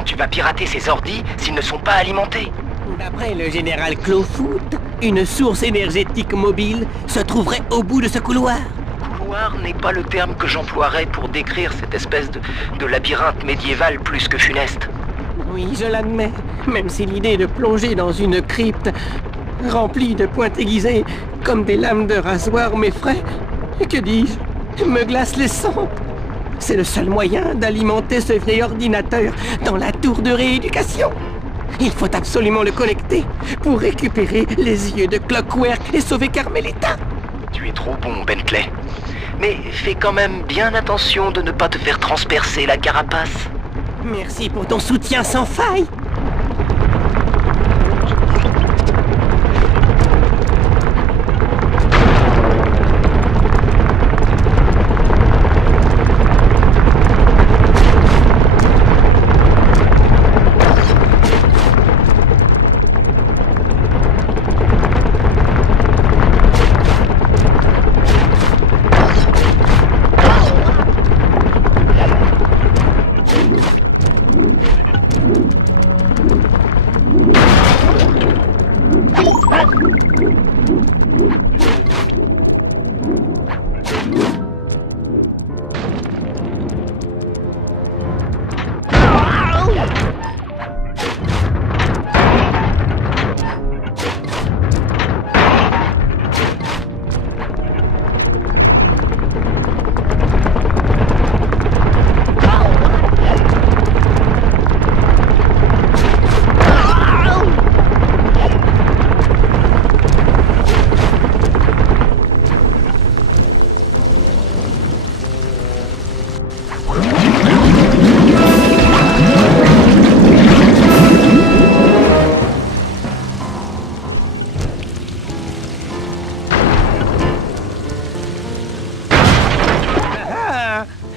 Comment tu vas pirater ces ordis s'ils ne sont pas alimentés? D'après le général Clawfoot, une source énergétique mobile se trouverait au bout de ce couloir. Couloir n'est pas le terme que j'emploierais pour décrire cette espèce de labyrinthe médiéval plus que funeste. Oui, je l'admets, même si l'idée de plonger dans une crypte remplie de pointes aiguisées comme des lames de rasoir m'effraie, que dis-je, me glace les sangs. C'est le seul moyen d'alimenter ce vieil ordinateur dans la tour de rééducation. Il faut absolument le connecter pour récupérer les yeux de Clockwerk et sauver Carmelita. Tu es trop bon, Bentley. Mais fais quand même bien attention de ne pas te faire transpercer la carapace. Merci pour ton soutien sans faille.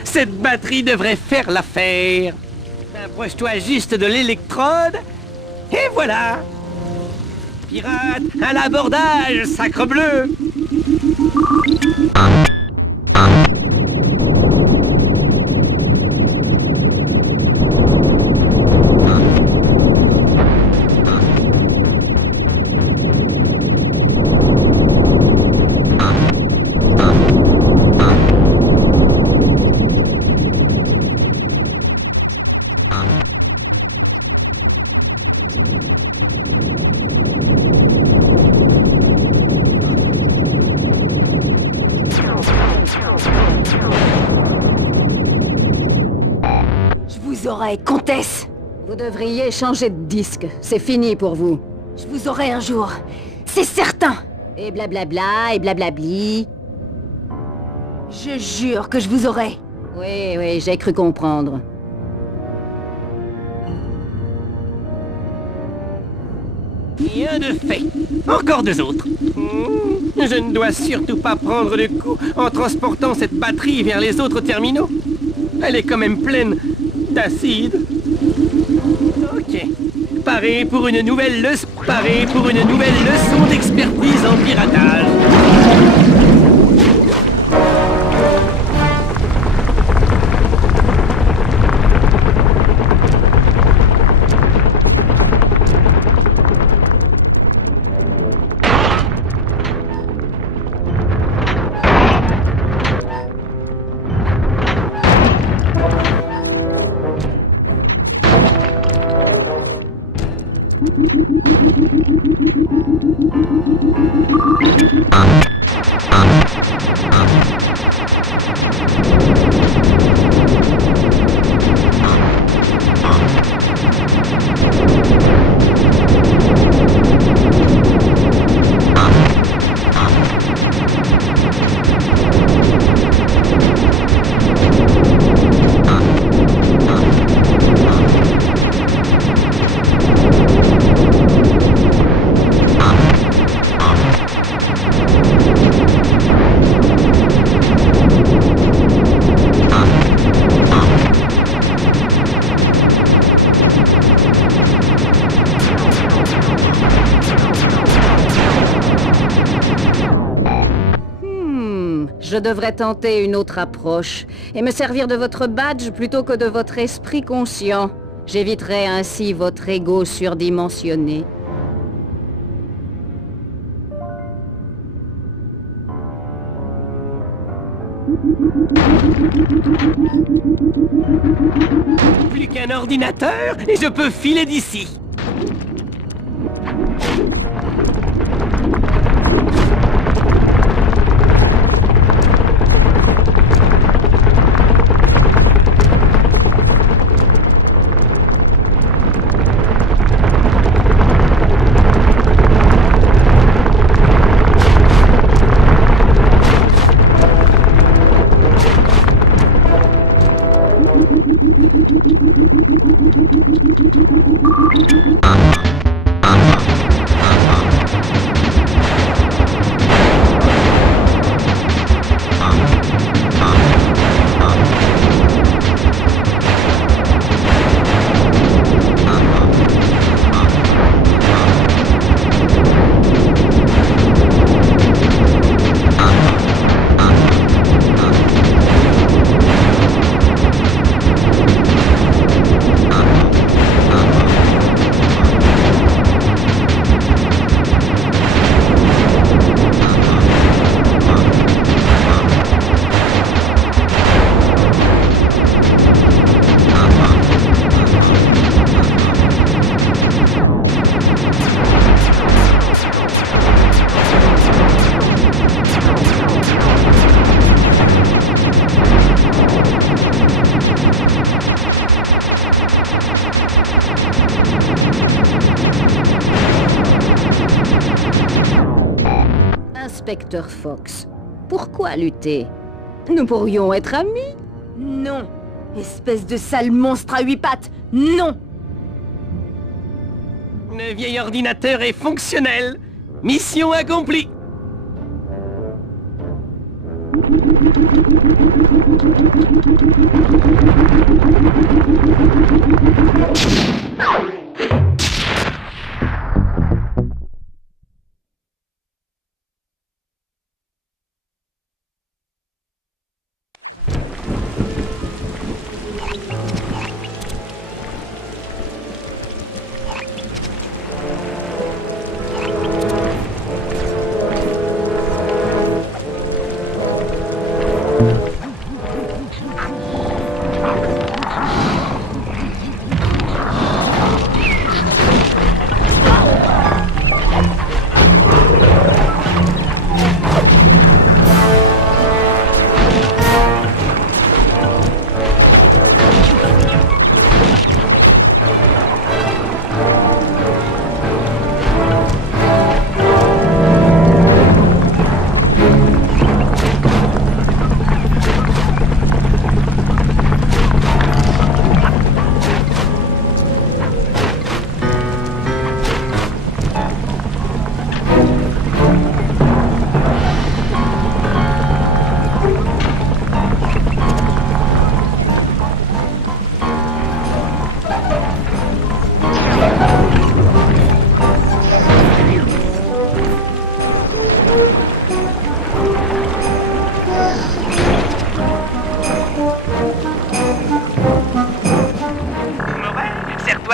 Cette batterie devrait faire l'affaire. Approche-toi juste de l'électrode, et voilà. Pirate, à l'abordage, sacrebleu. Je vous aurai, comtesse. Vous devriez changer de disque. C'est fini pour vous. Je vous aurai un jour. C'est certain. Et blablabla, et blablabli. Je jure que je vous aurai. Oui, j'ai cru comprendre. Rien de fait. Encore deux autres. Je ne dois surtout pas prendre de coup en transportant cette batterie vers les autres terminaux. Elle est quand même pleine d'acide. Ok. Paré pour une nouvelle leçon d'expertise en piratage. Je devrais tenter une autre approche et me servir de votre badge plutôt que de votre esprit conscient. J'éviterai ainsi votre ego surdimensionné. Plus qu'un ordinateur et je peux filer d'ici. Inspecteur Fox, pourquoi lutter? Nous pourrions être amis? Non! Espèce de sale monstre à 8 pattes! Non! Le vieil ordinateur est fonctionnel. Mission accomplie.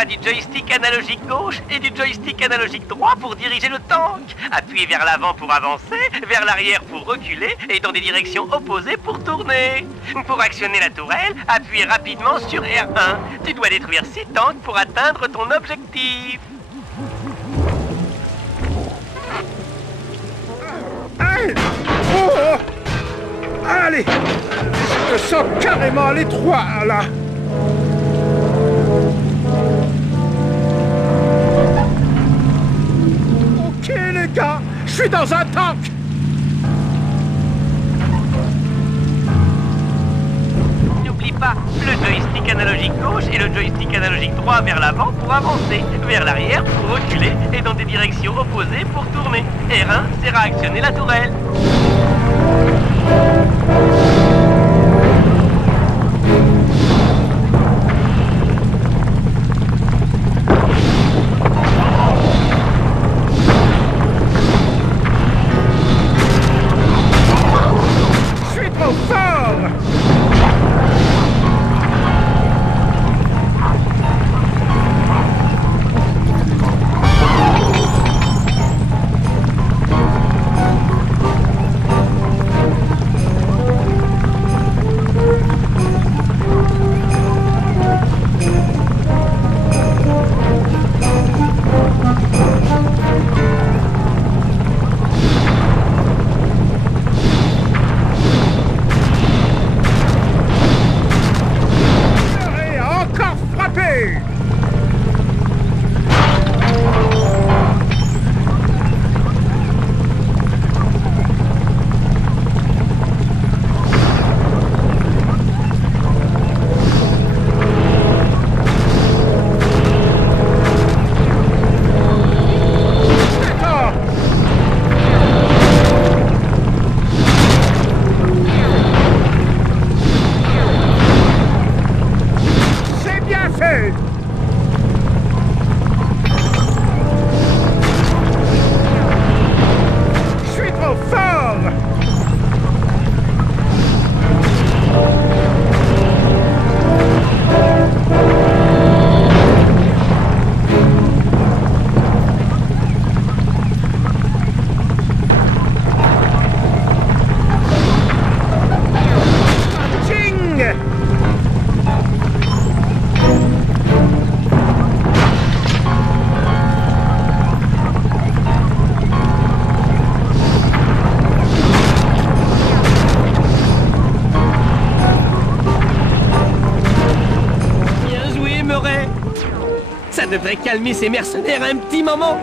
Du joystick analogique gauche et du joystick analogique droit pour diriger le tank. Appuyez vers l'avant pour avancer, vers l'arrière pour reculer et dans des directions opposées pour tourner. Pour actionner la tourelle, appuyez rapidement sur R1. Tu dois détruire 6 tanks pour atteindre ton objectif. Allez, oh, allez, je te sens carrément à l'étroit là. Ok les gars, je suis dans un tank. N'oublie pas, le joystick analogique gauche et le joystick analogique droit vers l'avant pour avancer, vers l'arrière pour reculer et dans des directions opposées pour tourner. R1 sert à actionner la tourelle. Je suis trop fort. Ça devrait calmer ces mercenaires un petit moment.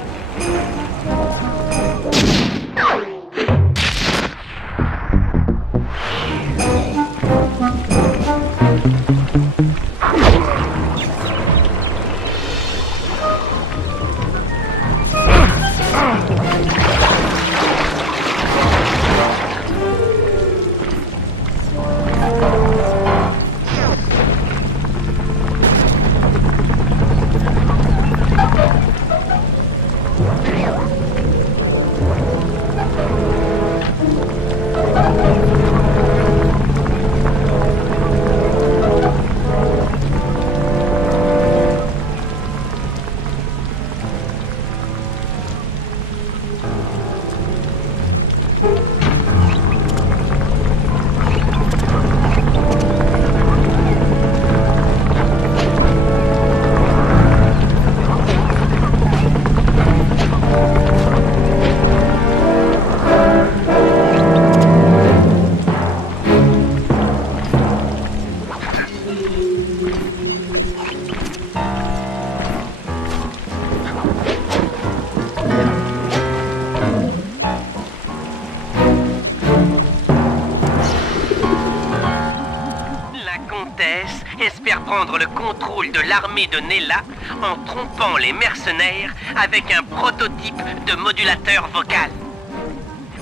Espère prendre le contrôle de l'armée de Nella en trompant les mercenaires avec un prototype de modulateur vocal.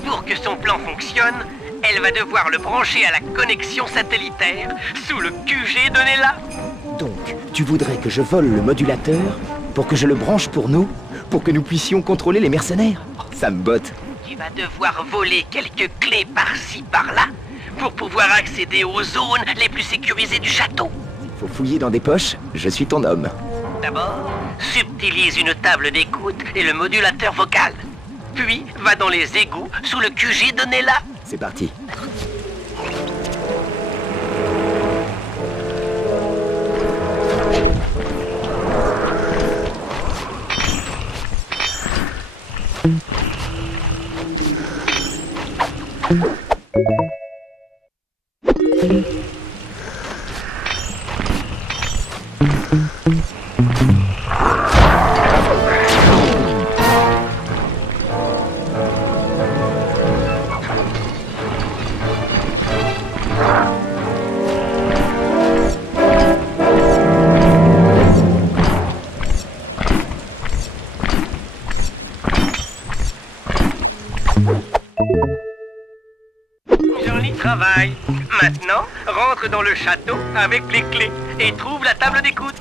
Pour que son plan fonctionne, elle va devoir le brancher à la connexion satellitaire sous le QG de Nella. Donc, tu voudrais que je vole le modulateur pour que je le branche pour nous, pour que nous puissions contrôler les mercenaires? Ça me botte. Tu vas devoir voler quelques clés par-ci, par-là pour pouvoir accéder aux zones les plus sécurisées du château. Faut fouiller dans des poches, je suis ton homme. D'abord, subtilise une table d'écoute et le modulateur vocal. Puis, va dans les égouts sous le QG de Nella. C'est parti. Joli travail. Maintenant, rentre dans le château avec les clés et trouve la table d'écoute.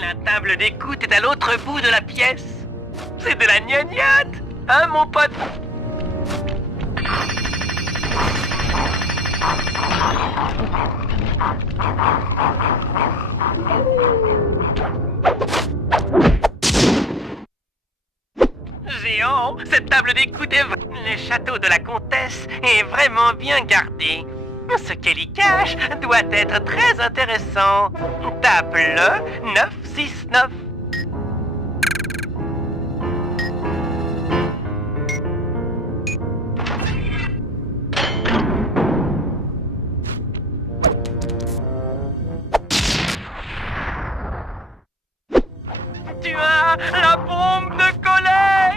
La table d'écoute est à l'autre bout de la pièce. C'est de la gnognotte, hein mon pote? Géant, cette table d'écoute est... Le château de la comtesse est vraiment bien gardé. Ce qu'elle y cache doit être très intéressant. Tape le 969. moi la bombe de colère!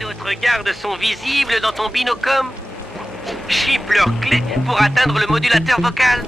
D'autres gardes sont visibles dans ton binocom. Chip leur clé pour atteindre le modulateur vocal.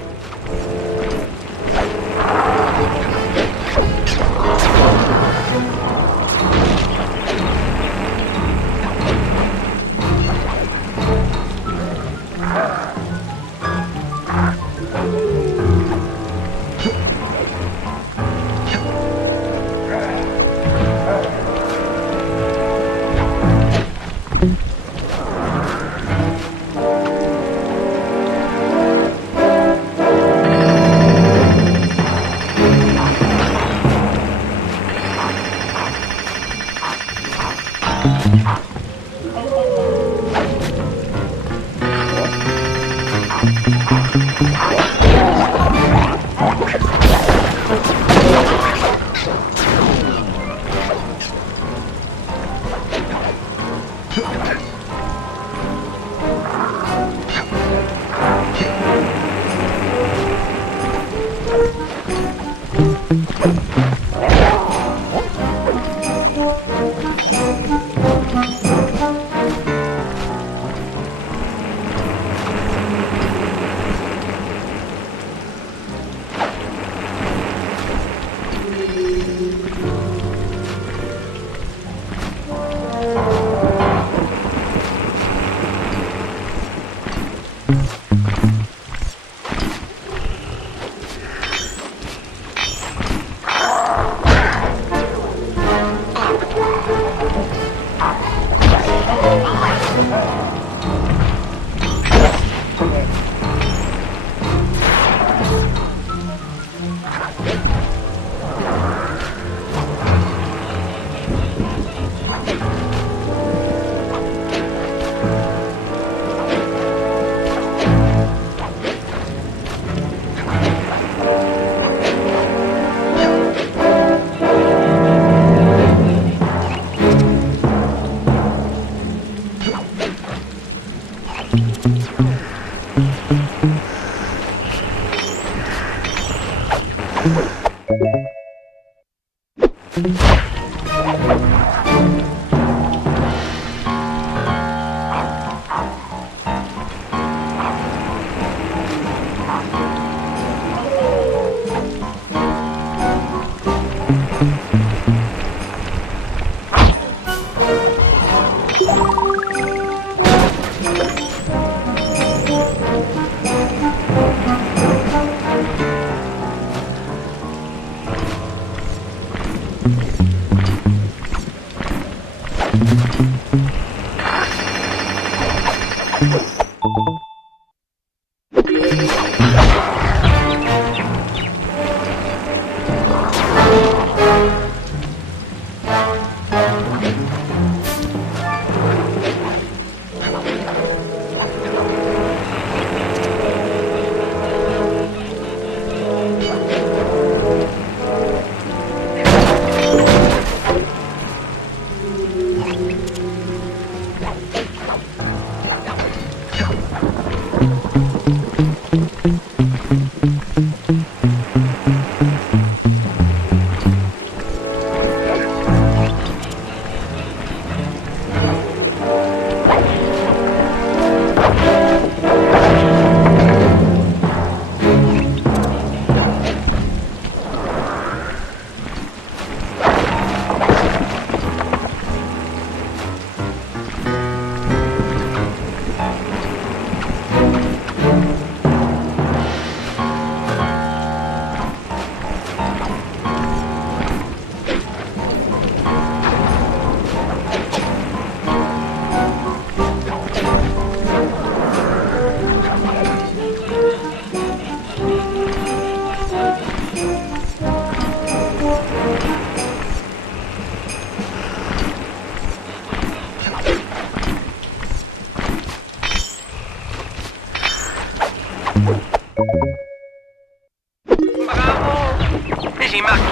Bravo!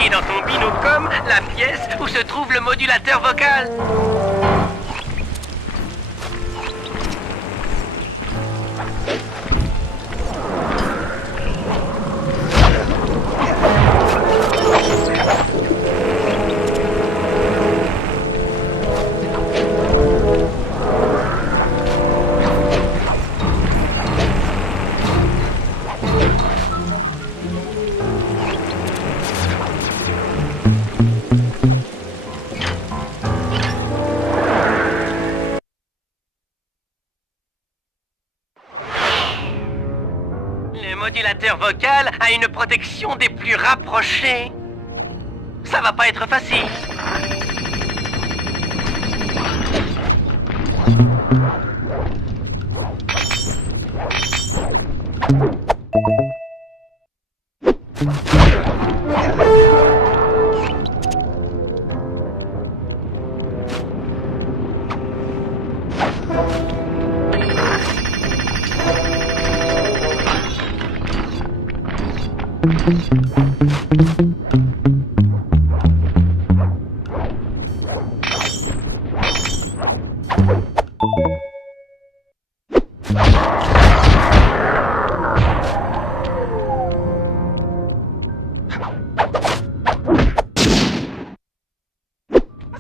indiqué dans ton binocom la pièce où se trouve le modulateur vocal. Le modulateur vocal a une protection des plus rapprochées. Ça va pas être facile.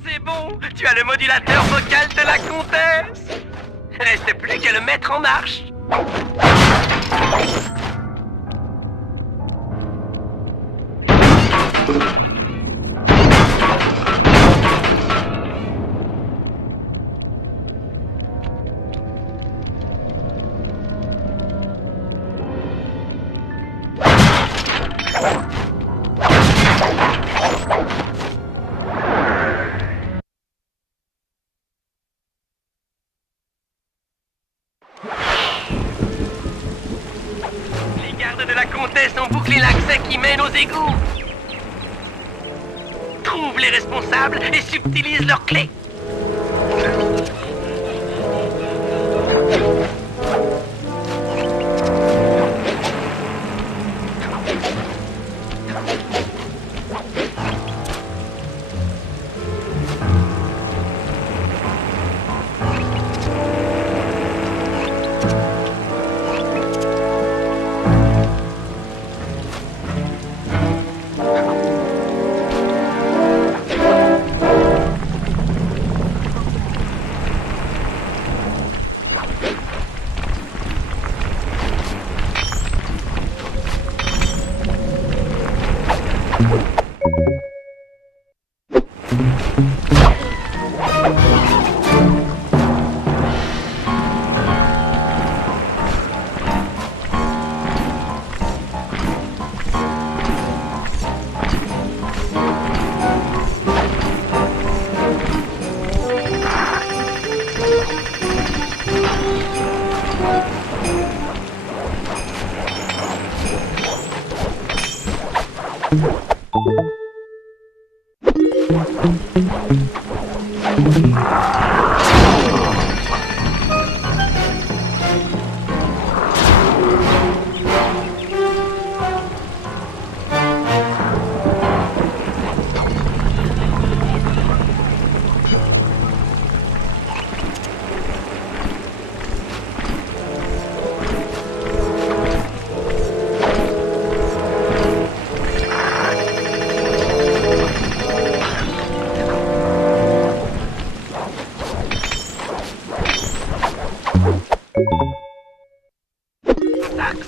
C'est bon, tu as le modulateur vocal de la comtesse. Reste plus qu'à le mettre en marche. Les gardes de la comtesse ont bouclé l'accès qui mène aux égouts. Trouve les responsables et subtilise leurs clés.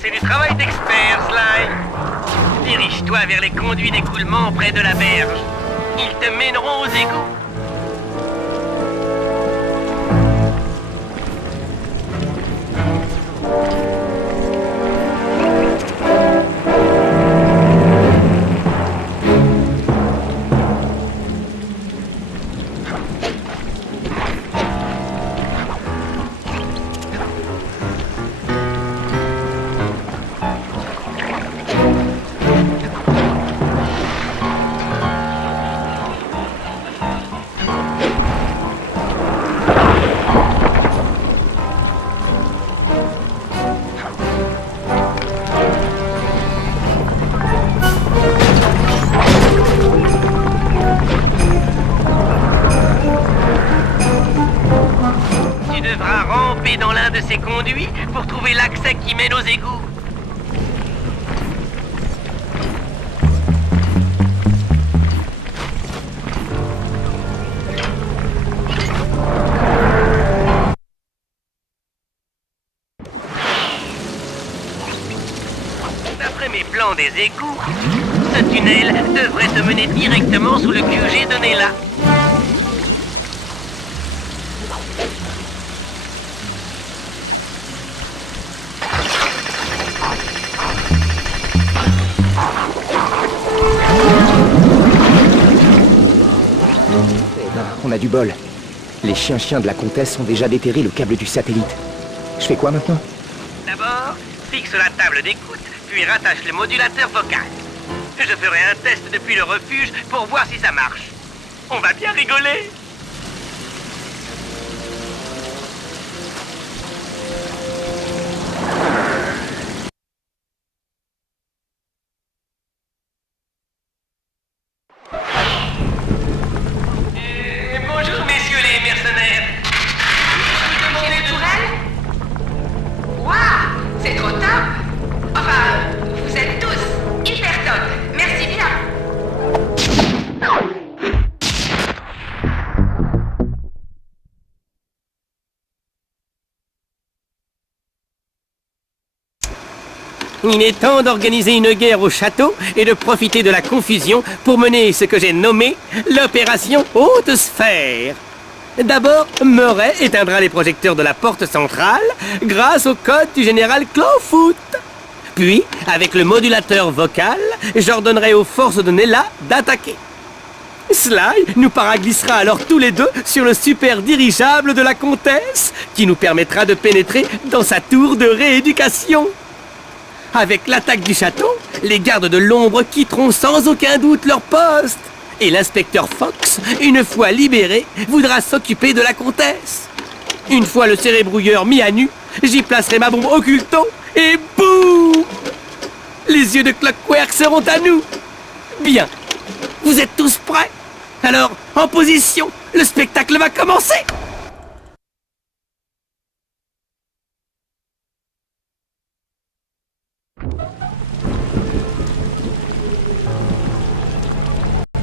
C'est du travail d'expert, Sly. Dirige-toi vers les conduits d'écoulement près de la berge. Ils te mèneront aux égouts. qui mène aux égouts. D'après mes plans des égouts, ce tunnel devrait te mener directement sous le QG de Nella. On a du bol. Les chiens de la comtesse ont déjà déterré le câble du satellite. Je fais quoi maintenant? D'abord, fixe la table d'écoute, puis rattache le modulateur vocal. Je ferai un test depuis le refuge pour voir si ça marche. On va bien rigoler. Bonjour messieurs les mercenaires. Chez les tourelles? Waouh, c'est trop top. Enfin, vous êtes tous hyper top. Merci bien. Il est temps d'organiser une guerre au château et de profiter de la confusion pour mener ce que j'ai nommé l'opération Haute Sphère. D'abord, Murray éteindra les projecteurs de la porte centrale grâce au code du général Clawfoot. Puis, avec le modulateur vocal, j'ordonnerai aux forces de Nella d'attaquer. Sly nous paraglissera alors tous les deux sur le super dirigeable de la comtesse qui nous permettra de pénétrer dans sa tour de rééducation. Avec l'attaque du château, les gardes de l'ombre quitteront sans aucun doute leur poste. Et l'inspecteur Fox, une fois libéré, voudra s'occuper de la comtesse. Une fois le cérébrouilleur mis à nu, j'y placerai ma bombe occulto et boum! Les yeux de Clockwerk seront à nous. Bien. Vous êtes tous prêts? Alors, en position, le spectacle va commencer.